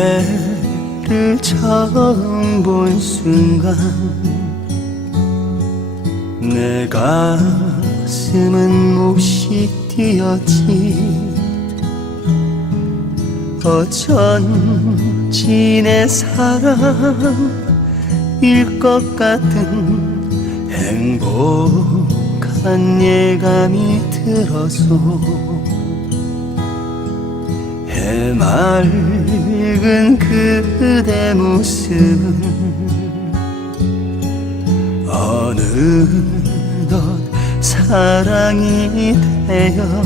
그대를 처음 본 순간 내 가슴은 몹시 뛰었지? 어쩐지 내 사랑일 것 같은 행복한 예감이 들어서 해맑은 그대 모습은 어느덧 사랑이 되어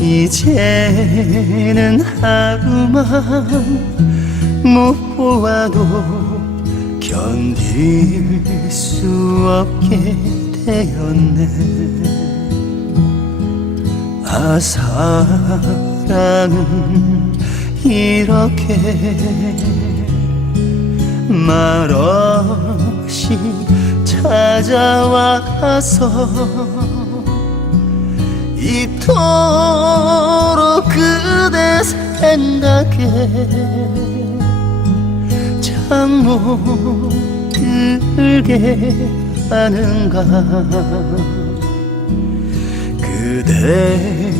이제는 하루만 못 보아도 견딜 수 없게 되었네 아 사랑은 이렇게 말없이 찾아와서 이토록 그대 생각에 잠못 들게 하는가 그대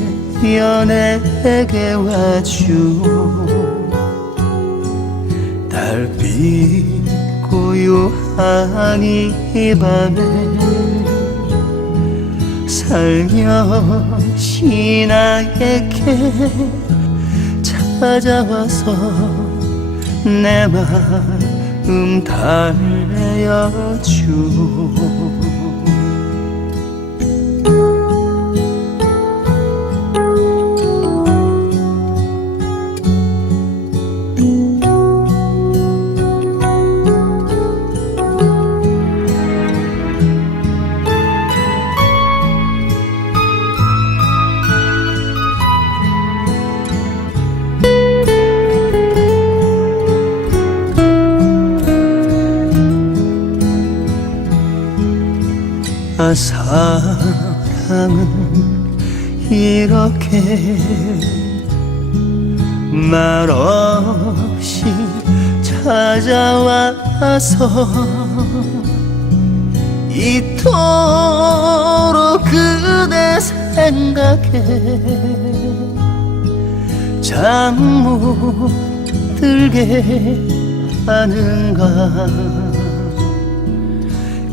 연에게 와주. 달빛 고요한 이 밤에 살며시 나에게 찾아와서 내 마음 달래어주 아 사랑은 이렇게 말없이 찾아와서 이토록 그대 생각에 잠못 들게 하는가?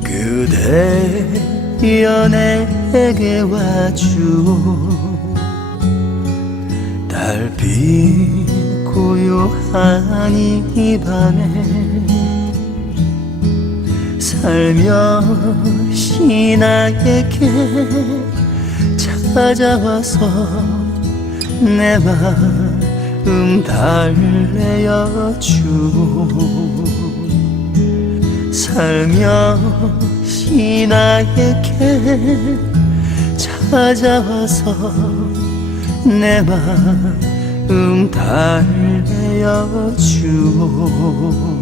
그대 연에게 와주. 달빛 고요한 이 밤에. 살며시 나에게 찾아와서 내 마음 달래어 주 살며시 나에게 찾아와서 내 마음 달래어 주